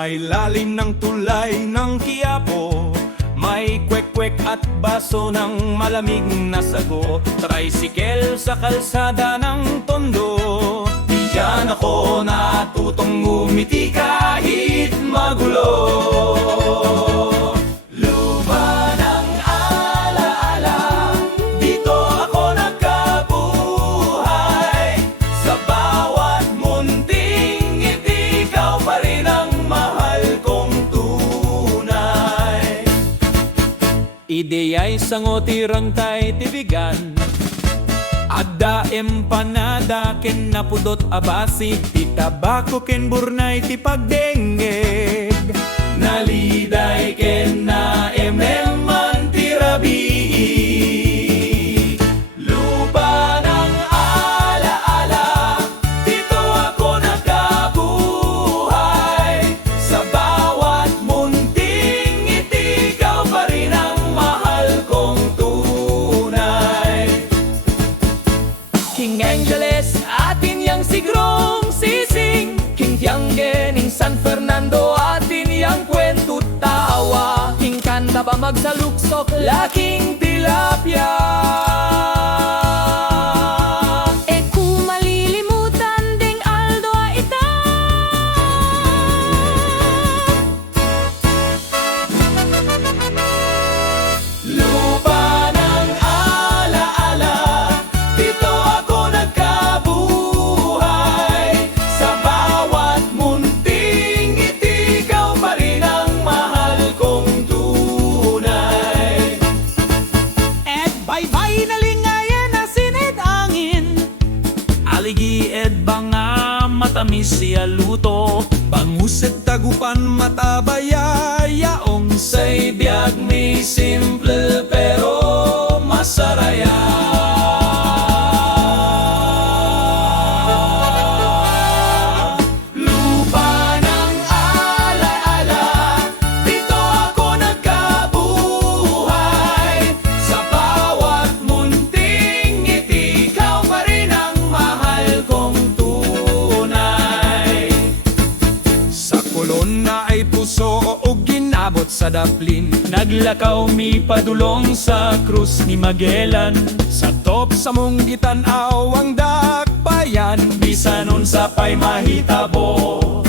Sa ilalim ng tulay ng Quiapo, may kwek-kwek at baso ng malamig na sago. Tricycle sa kalsada ng Tondo, diyan ako natutong ngumiti kahit magulo. Luma ng alaala, dito ako nagkabuhay. Sa bawat munting ngiti, ikaw pa rin ang mahal kong tunay. Ideya'y sangotirang tay tibigan, ada empanada ken napudot abasi, ti tabako ken burnay ti pagdengeg, naliday ken na man ti rabii. Lupa ng alaala, dito ako nagkabuhay. Sa bawat munting ngiti, ikaw pa rin ang mahal kong tunay. King Angeles, atin yang sigrong sising. King Tiangge, ning San Fernando, atin yang kwento tawa. King Kanda ba magsaluksok, laking tilapia. E kung malilimutan ding Aldo ita, Lupa ng alaala, dito ako nagkabuhay. Sa bawat munting ngiti, ikaw pa rin ang mahal kong tunay. Ed baybay na lingayen na sinid angin, Aligi ed banga matamis siya luto, bangused tagupan matabaya yaong say biag may simple pero masaraya. Lupa ng alaala, dito ako nagkabuhay. Sa bawat munting ngiti, ikaw pa rin ang mahal kong tunay. Sa kolon na ay puso o ginabot sa daplin, naglakaw mi padulong sa krus ni Magellan. Sa top sa mong gitanaw ang dakbayan, bisan unsa pa'y mahitabo.